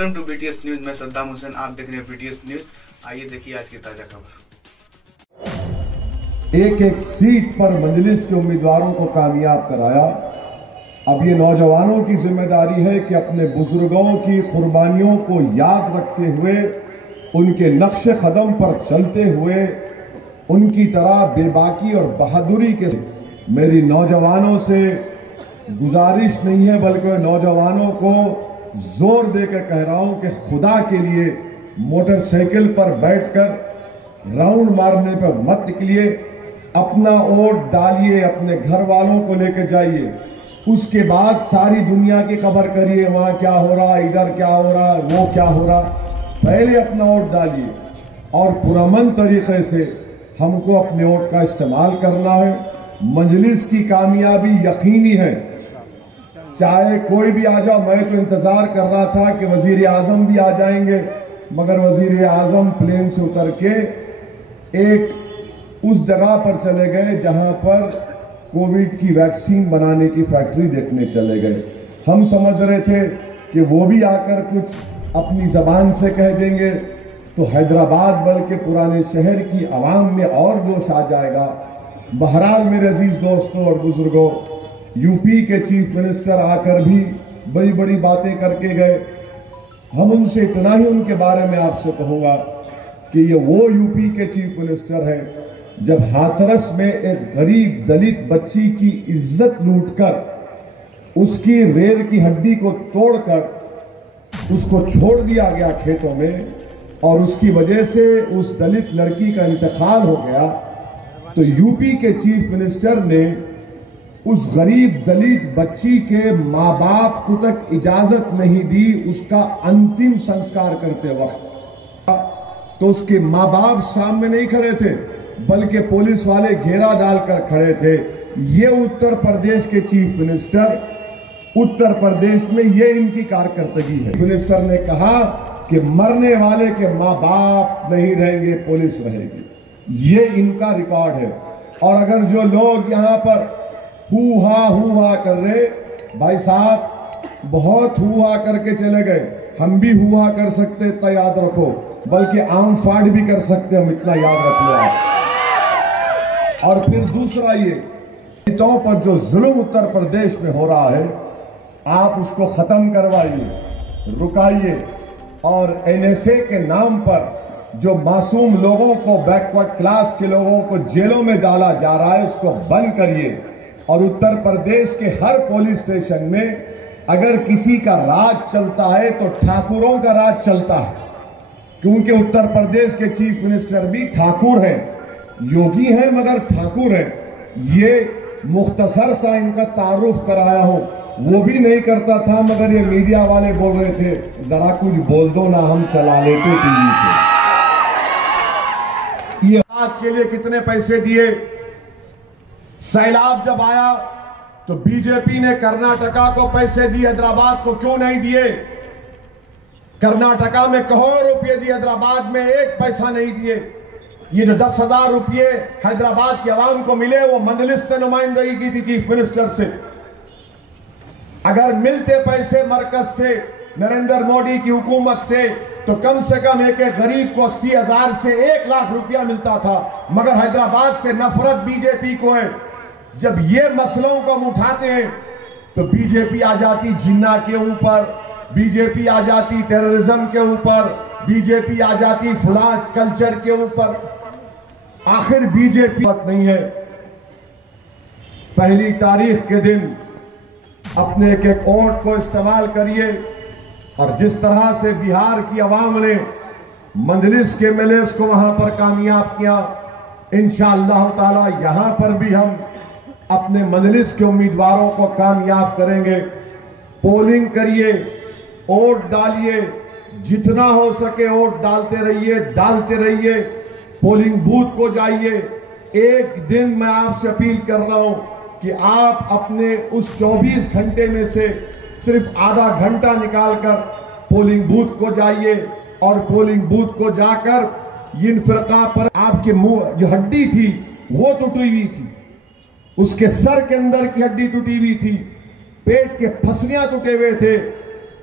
Welcome to BTS news. मैं सद्दाम हुसैन, आप देख रहे हैं बीटीएस न्यूज। आइए देखिए आज की ताजा खबर। एक एक सीट पर मजलिस के उम्मीदवारों को कामयाब कराया। अब ये नौजवानों की जिम्मेदारी है कि अपने बुजुर्गों की कुर्बानियों को याद रखते हुए, उनके नक्शे कदम पर चलते हुए, उनकी तरह बेबाकी और बहादुरी के मेरी नौजवानों से गुजारिश नहीं है, बल्कि नौजवानों को जोर देकर कह रहा हूं कि खुदा के लिए मोटरसाइकिल पर बैठकर राउंड मारने पर मत निकलिए। अपना वोट डालिए, अपने घर वालों को लेकर जाइए, उसके बाद सारी दुनिया की खबर करिए, वहां क्या हो रहा, इधर क्या हो रहा, वो क्या हो रहा। पहले अपना वोट डालिए और पुरअमन तरीके से हमको अपने वोट का इस्तेमाल करना है। मजलिस की कामयाबी यकीनी है, चाहे कोई भी आ जाओ। मैं तो इंतजार कर रहा था कि वजीर आजम भी आ जाएंगे, मगर वजीर आजम प्लेन से उतर के एक उस जगह पर चले गए जहां पर कोविड की वैक्सीन बनाने की फैक्ट्री देखने चले गए। हम समझ रहे थे कि वो भी आकर कुछ अपनी जबान से कह देंगे तो हैदराबाद बल्कि पुराने शहर की आवाम में और जोश आ जाएगा। बहरहाल मेरे अजीज दोस्तों और बुजुर्गों, यूपी के चीफ मिनिस्टर आकर भी बड़ी बड़ी बातें करके गए। हम उनसे इतना ही उनके बारे में आपसे कहूंगा कि ये वो यूपी के चीफ मिनिस्टर हैं जब हाथरस में एक गरीब दलित बच्ची की इज्जत लूटकर, उसकी रेल की हड्डी को तोड़कर उसको छोड़ दिया गया खेतों में और उसकी वजह से उस दलित लड़की का इंतकाल हो गया, तो यूपी के चीफ मिनिस्टर ने उस गरीब दलित बच्ची के माँ बाप को तक इजाजत नहीं दी उसका अंतिम संस्कार करते वक्त। तो उसके माँ बाप सामने नहीं खड़े थे, बल्कि पुलिस वाले घेरा डालकर खड़े थे। ये उत्तर प्रदेश के चीफ मिनिस्टर, उत्तर प्रदेश में ये इनकी कारकर्दगी है। मिनिस्टर ने कहा कि मरने वाले के माँ बाप नहीं रहेंगे, पुलिस रहेगी। ये इनका रिकॉर्ड है। और अगर जो लोग यहाँ पर हुआ कर रहे, भाई साहब बहुत हुआ करके चले गए, हम भी हुआ कर सकते, इतना याद रखो, बल्कि आम फाड़ भी कर सकते, हम इतना याद रख लो आप। और फिर दूसरा, ये दलितों पर जो जुल्म उत्तर प्रदेश में हो रहा है, आप उसको खत्म करवाइए, रुकाइए। और एनएसए के नाम पर जो मासूम लोगों को, बैकवर्ड क्लास के लोगों को जेलों में डाला जा रहा है, उसको बंद करिए। और उत्तर प्रदेश के हर पुलिस स्टेशन में अगर किसी का राज चलता है तो ठाकुरों का राज चलता है, क्योंकि उत्तर प्रदेश के चीफ मिनिस्टर भी ठाकुर हैं, योगी हैं मगर ठाकुर हैं। ये मुख्तसर सा इनका तारुफ कराया हूं, वो भी नहीं करता था, मगर ये मीडिया वाले बोल रहे थे जरा कुछ बोल दो ना, हम चला लेते टीवी पे। ये बात के लिए कितने पैसे दिए? सैलाब जब आया तो बीजेपी ने कर्नाटका को पैसे दिए, हैदराबाद को क्यों नहीं दिए? कर्नाटका में करोड़ रुपए दिए, हैदराबाद में एक पैसा नहीं दिए। ये जो 10,000 रुपये हैदराबाद की आवाम को मिले, वो मजलिस ने नुमाइंदगी की थी चीफ मिनिस्टर से। अगर मिलते पैसे मरकज से, नरेंद्र मोदी की हुकूमत से, तो कम से कम एक गरीब को 80,000 से 1 लाख रुपया मिलता था। मगर हैदराबाद से नफरत बीजेपी को है। जब ये मसलों को हम उठाते हैं तो बीजेपी आ जाती जिन्ना के ऊपर, बीजेपी आ जाती टेररिज्म के ऊपर, बीजेपी आ जाती फुला कल्चर के ऊपर। आखिर बीजेपी नहीं है। पहली तारीख के दिन अपने एक एक वोट को इस्तेमाल करिए। और जिस तरह से बिहार की आवाम ने मजलिस के एमएलए को वहां पर कामयाब किया, इंशाअल्लाह ताला यहां पर भी हम अपने मजलिस के उम्मीदवारों को कामयाब करेंगे। पोलिंग करिए, वोट डालिए, जितना हो सके वोट डालते रहिए। पोलिंग बूथ को जाइए। एक दिन मैं आपसे अपील कर रहा हूं कि आप अपने उस 24 घंटे में से सिर्फ आधा घंटा निकालकर पोलिंग बूथ को जाइए। और पोलिंग बूथ को जाकर इन फिरका पर आपके मुंह जो हड्डी थी वो टूटी हुई थी, उसके सर के अंदर की हड्डी टूटी हुई थी, पेट के फसलियां टूटे हुए थे,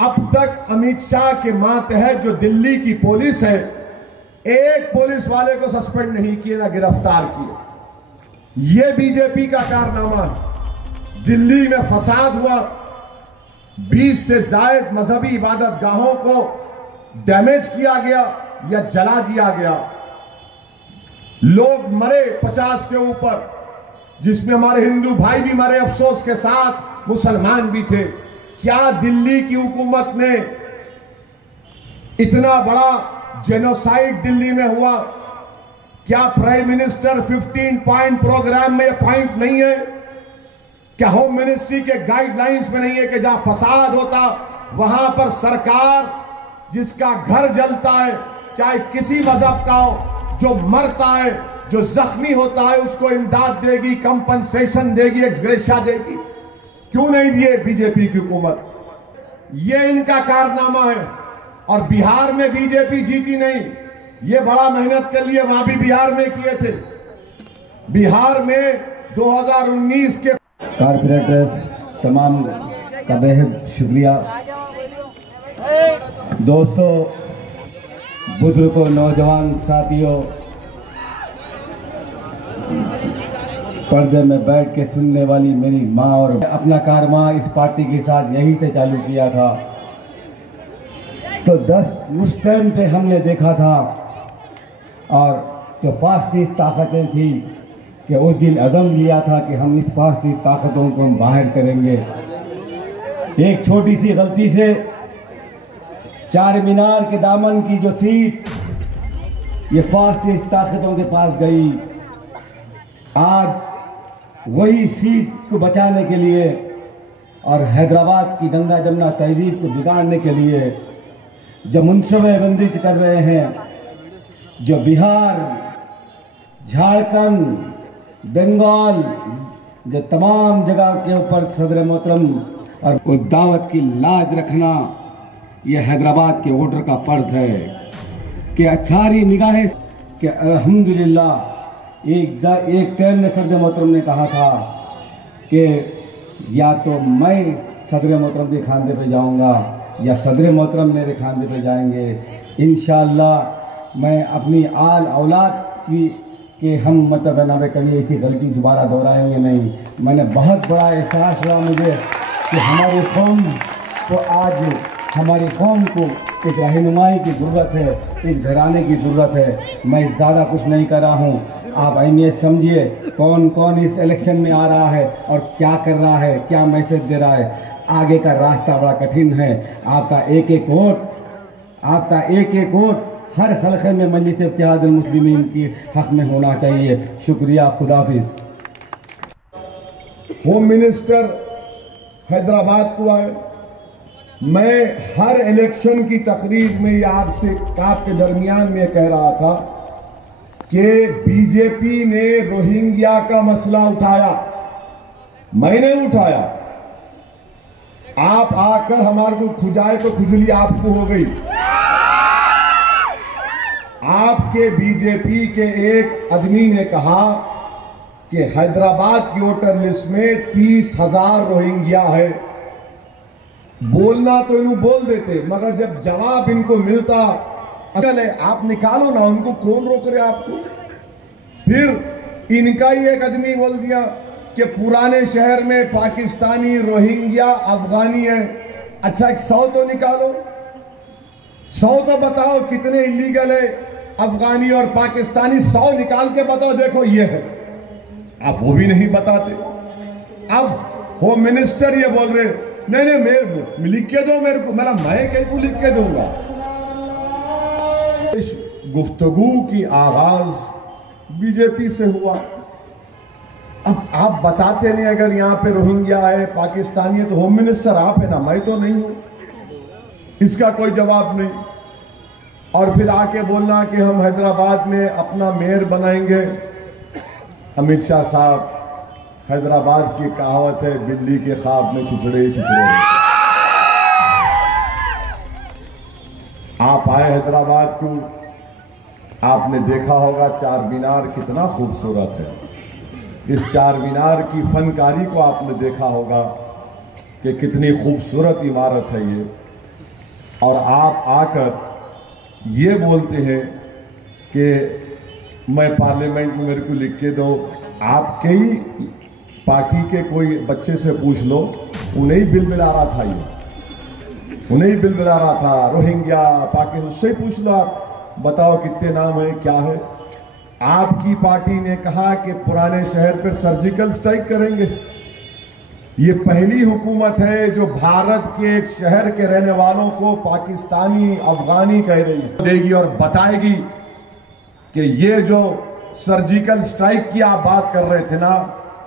अब तक अमित शाह के मातहत जो दिल्ली की पुलिस है, एक पुलिस वाले को सस्पेंड नहीं किए, ना गिरफ्तार किए। यह बीजेपी का कारनामा है। दिल्ली में फसाद हुआ, 20 से ज्यादा मजहबी इबादत गाहों को डैमेज किया गया या जला दिया गया। लोग मरे 50 के ऊपर, जिसमें हमारे हिंदू भाई भी मरे, अफसोस के साथ मुसलमान भी थे। क्या दिल्ली की हुकूमत ने इतना बड़ा जेनोसाइड दिल्ली में हुआ? क्या प्राइम मिनिस्टर 15 पॉइंट प्रोग्राम में पॉइंट नहीं है? क्या होम मिनिस्ट्री के गाइडलाइंस में नहीं है कि जहां फसाद होता वहां पर सरकार जिसका घर जलता है, चाहे किसी मजहब का हो, जो मरता है, जो जख्मी होता है, उसको इमदाद देगी, कंपनसेशन देगी, एक्सग्रेशिया देगी? क्यों नहीं दिए बीजेपी की हुकूमत? ये इनका कारनामा है। और बिहार में बीजेपी जीती नहीं, ये बड़ा मेहनत के लिए वहां भी बिहार में किए थे। बिहार में 2019 के कारपोरेटर्स तमाम का बेहद शुक्रिया। दोस्तों, बुजुर्गों, नौजवान साथियों, पर्दे में बैठ के सुनने वाली मेरी माँ, और अपना कारवां इस पार्टी के साथ यहीं से चालू किया था। तो उस टाइम पे हमने देखा था, और जो फास्टिस्ट ताकतें थी कि उस दिन अज़म लिया था कि हम इस फास्टिस्ट ताकतों को हम बाहर करेंगे। एक छोटी सी गलती से चार मीनार के दामन की जो सीट ये फास्टिस्ट ताकतों के पास गई, आज वही सीट को बचाने के लिए और हैदराबाद की गंगा जमुना तहजीब को बिगाड़ने के लिए जो मुनसूबेबंदी कर रहे हैं, जो बिहार, झारखंड, बंगाल, जो तमाम जगह के ऊपर सदर मोहतरम और उस दावत की लाज रखना, यह हैदराबाद के वोटर का फर्ज है कि अच्छारी निगाहें कि अल्हम्दुलिल्लाह एक टाइम में सदर मोहतरम ने कहा था कि या तो मैं सदर मोहतरम के खानदे पे जाऊंगा या सदर मोहतरम मेरे खानदे पे जाएंगे। इंशाअल्लाह मैं अपनी आल औलाद की कि हम मतलब ना कभी ऐसी गलती दोबारा दोहराएंगे नहीं। मैंने बहुत बड़ा एहसास हुआ मुझे कि हमारी कौम को आज हमारी कौम को एक रहनुमाई की ज़रूरत है, एक घराने की ज़रूरत है। मैं ज़्यादा कुछ नहीं कर रहा हूँ, आप अहमियत समझिए कौन कौन इस इलेक्शन में आ रहा है और क्या कर रहा है, क्या मैसेज दे रहा है। आगे का रास्ता बड़ा कठिन है। आपका एक एक वोट हर हल्के में मजलिस इत्तेहादुल मुस्लिमीन की हक में होना चाहिए। शुक्रिया, खुदाफिज। होम मिनिस्टर हैदराबाद को आए। मैं हर इलेक्शन की तकरीर में आपके दरमियान में कह रहा था कि बीजेपी ने रोहिंग्या का मसला उठाया, मैंने उठाया। आप आकर हमारे को खुजाए तो खुजली आपको हो गई। आपके बीजेपी के एक आदमी ने कहा कि हैदराबाद की वोटर लिस्ट में 30,000 रोहिंग्या है। बोलना तो इन्हों बोल देते, मगर जब जवाब इनको मिलता, चले आप निकालो ना उनको, कौन रोक रहे आपको। फिर इनका ही एक आदमी बोल दिया कि पुराने शहर में पाकिस्तानी, रोहिंग्या, अफगानी है। अच्छा, 100 तो निकालो, 100 तो बताओ कितने इलीगल है अफगानी और पाकिस्तानी। 100 निकाल के बताओ, देखो ये है। आप वो भी नहीं बताते। अब होम मिनिस्टर ये बोल रहे नहीं मेरे लिख के दो मेरे को, मैं कैसे लिख के दूंगा। इस गुफ्तगू की आगाज बीजेपी से हुआ। अब आप बताते नहीं, अगर यहाँ पे रोहिंग्या है, पाकिस्तानी है, तो होम मिनिस्टर आप है ना, मैं तो नहीं हूं। इसका कोई जवाब नहीं। और फिर आके बोलना कि हम हैदराबाद में अपना मेयर बनाएंगे। अमित शाह साहब, हैदराबाद की कहावत है, बिल्ली के ख्वाब में छिछड़े छिछड़े। आप आए हैदराबाद को, आपने देखा होगा चार मीनार कितना खूबसूरत है। इस चार मीनार की फनकारी को आपने देखा होगा कि कितनी खूबसूरत इमारत है ये। और आप आकर ये बोलते हैं कि मैं पार्लियामेंट में मेरे को लिख के दो। आप कई पार्टी के कोई बच्चे से पूछ लो, उन्हें ही बिल मिला रहा था, ये उन्हें ही बिल मिला रहा था। रोहिंग्या पाकिस्तान, उससे ही पूछ लो, आप बताओ कितने नाम है, क्या है। आपकी पार्टी ने कहा कि पुराने शहर पर सर्जिकल स्ट्राइक करेंगे। ये पहली हुकूमत है जो भारत के एक शहर के रहने वालों को पाकिस्तानी अफगानी कह रही देगी और बताएगी कि ये जो सर्जिकल स्ट्राइक की आप बात कर रहे थे ना,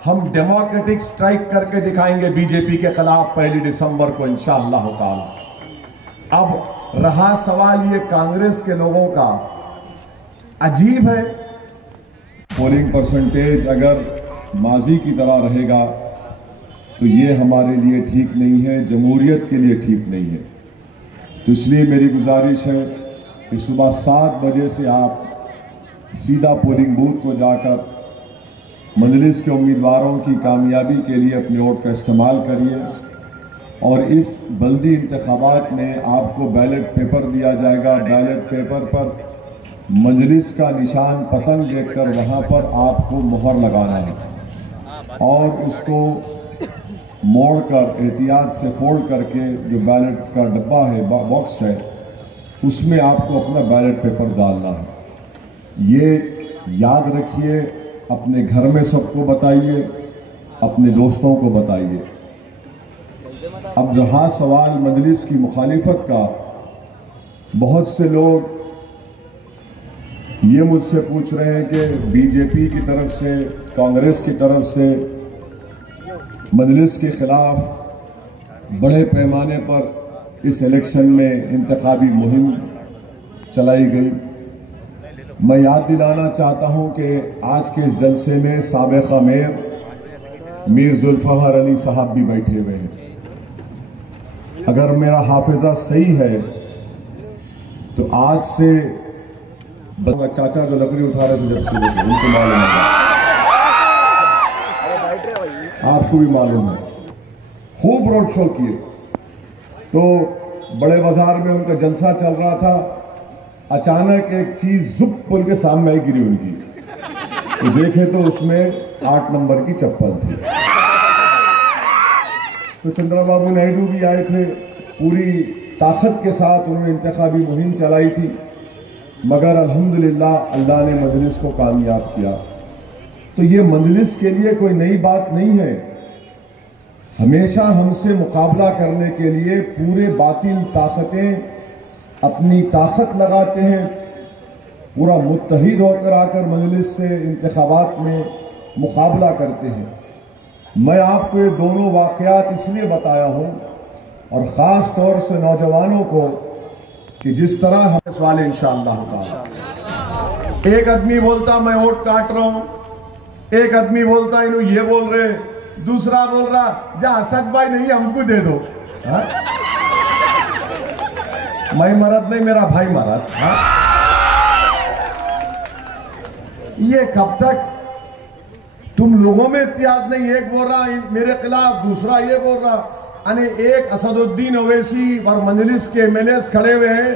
हम डेमोक्रेटिक स्ट्राइक करके दिखाएंगे बीजेपी के खिलाफ 1 दिसंबर को इंशाअल्लाह ताला। अब रहा सवाल ये कांग्रेस के लोगों का, अजीब है, पोलिंग परसेंटेज अगर माजी की तरह रहेगा तो ये हमारे लिए ठीक नहीं है, जमहूरियत के लिए ठीक नहीं है। तो इसलिए मेरी गुजारिश है कि सुबह 7 बजे से आप सीधा पोलिंग बूथ को जाकर मजलिस के उम्मीदवारों की कामयाबी के लिए अपने वोट का इस्तेमाल करिए। और इस बल्दी इंतखाबात में आपको बैलेट पेपर दिया जाएगा। बैलेट पेपर पर मजलिस का निशान पतंग देखकर वहां पर आपको मोहर लगाना है और उसको मोड़कर एहतियात से फोल्ड करके जो बैलेट का डब्बा है, बॉक्स है, उसमें आपको अपना बैलेट पेपर डालना है। ये याद रखिए, अपने घर में सबको बताइए, अपने दोस्तों को बताइए। अब रहा सवाल मजलिस की मुखालिफत का, बहुत से लोग ये मुझसे पूछ रहे हैं कि बीजेपी की तरफ से, कांग्रेस की तरफ से मजलिस के खिलाफ बड़े पैमाने पर इस इलेक्शन में इंतखाबी मुहिम चलाई गई। मैं याद दिलाना चाहता हूं कि आज के इस जलसे में साबिक़ा मेयर मीर जुल्फ़िकार अली साहब भी बैठे हुए हैं। अगर मेरा हाफिजा सही है तो आज से चाचा जो लकड़ी उठा रहे थे जब से उनको मालूम है, आपको भी मालूम है, खूब रोड शो किए। तो बड़े बाजार में उनका जलसा चल रहा था, अचानक एक चीज जुप उनके सामने आई, गिरी उनकी, तो देखे तो उसमें 8 नंबर की चप्पल थी। तो चंद्रबाबू नायडू भी आए थे, पूरी ताकत के साथ उन्होंने इंतखाबी मुहिम चलाई थी, मगर अल्हम्दुलिल्लाह अल्लाह ने मजलिस को कामयाब किया। तो ये मजलिस के लिए कोई नई बात नहीं है। हमेशा हमसे मुकाबला करने के लिए पूरे बातिल ताकतें अपनी ताकत लगाते हैं, पूरा मुत्तहिद होकर आकर मजलिस से इंतखाबात में मुकाबला करते हैं। मैं आपको ये दोनों वाकयात इसलिए बताया हूं, और ख़ास तौर से नौजवानों को, कि जिस तरह हम इस वाले इंशाअल्लाह ताला, एक आदमी बोलता मैं वोट काट रहा हूं, एक आदमी बोलता इन्हों ये बोल रहे, दूसरा बोल रहा जा असद भाई नहीं हमको दे दो। हा? मैं मरद नहीं, मेरा भाई मरद। हा? ये कब तक तुम लोगों में इत्तेहाद नहीं, एक बोल रहा मेरे खिलाफ, दूसरा ये बोल रहा। यानी एक असदुद्दीन ओवैसी और मजलिस के एमएलए खड़े हुए हैं,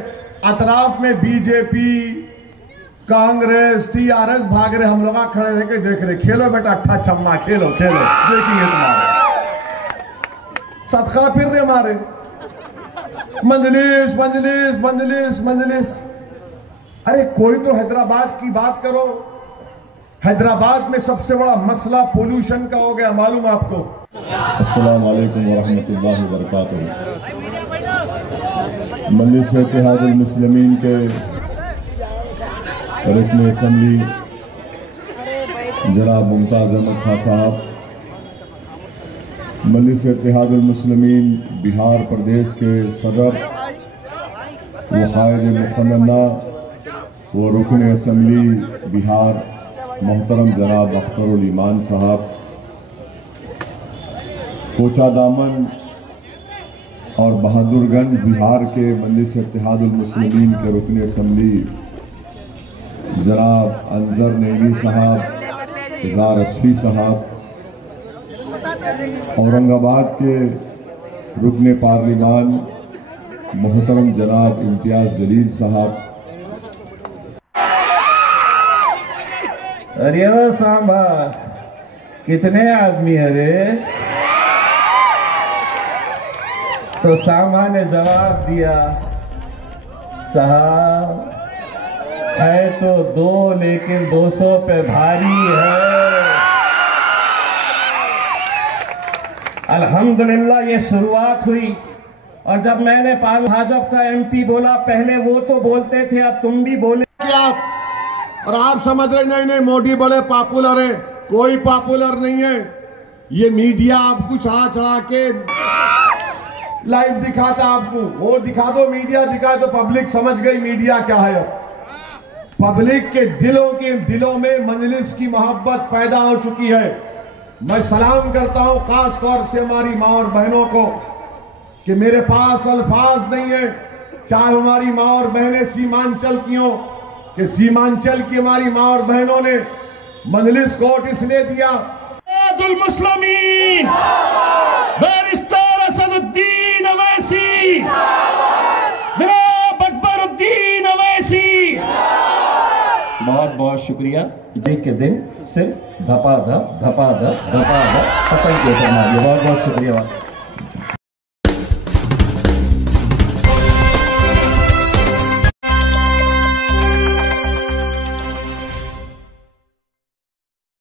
अतराफ में बीजेपी, कांग्रेस, टीआरएस भाग रहे, हम लोग खड़े रह के देख रहे, खेलो बेटा अट्ठा छम्मा, खेलो खेलो, देखेंगे तुम्हारे सदका फिर रहे हमारे। मजलिस मजलिस मजलिस मजलिस, अरे कोई तो हैदराबाद की बात करो। हैदराबाद में सबसे बड़ा मसला पोल्यूशन का हो गया, मालूम आपको। अस्सलाम वालेकुम वरहमतुल्लाहि वबरकातुहू। मजलिस इत्तेहादुल मुस्लिमीन के रुकन असम्बली जनाब मुमताज अहमद खां साहब, मजलिस इत्तेहादुल मुस्लिमीन बिहार प्रदेश के सदर व कायद मुखन्ना व रुकन असम्बली बिहार मोहतरम जनाब अख्तरुल ईमान साहब, कोचा दामन और बहादुरगंज बिहार के मजलिस इत्तेहादुल मुस्लिमीन के रुकन असम्बली जनाब अंजर नेगी साहब, इज़ार अशफी साहब, औरंगाबाद के रुकन पार्लिमान मोहतरम जनाब इम्तियाज जलील साहब। अरे ओ सांबा, कितने आदमी है रे? तो सांबा ने जवाब दिया, साहब है तो 2 लेकिन 200 पे भारी है। अल्हम्दुलिल्लाह ये शुरुआत हुई। और जब मैंने भाजपा का एमपी बोला, पहले वो तो बोलते थे, अब तुम भी बोले आप, और आप समझ रहे नहीं मोदी बड़े पॉपुलर है। कोई पॉपुलर नहीं है। ये मीडिया आपको चढ़ा के लाइव दिखाता, आपको वो दिखा दो, मीडिया दिखाए तो पब्लिक समझ गई मीडिया क्या है। पब्लिक के दिलों में मजलिस की मोहब्बत पैदा हो चुकी है। मैं सलाम करता हूं खास तौर से हमारी मां और बहनों को कि मेरे पास अल्फाज नहीं है, चाहे हमारी मां और बहनें सीमांचल की हो, कि सीमांचल की हमारी मां और बहनों ने मजलिस कोर्ट इसलिए दिया। मुस्लिमीन बैरिस्टर असदुद्दीन अवैसी, जनाब अकबरुद्दीन अवैसी, बहुत बहुत शुक्रिया। जी के दिन सिर्फ धपा ध पतंग के ऊपर मारिए। बहुत बहुत शुक्रिया।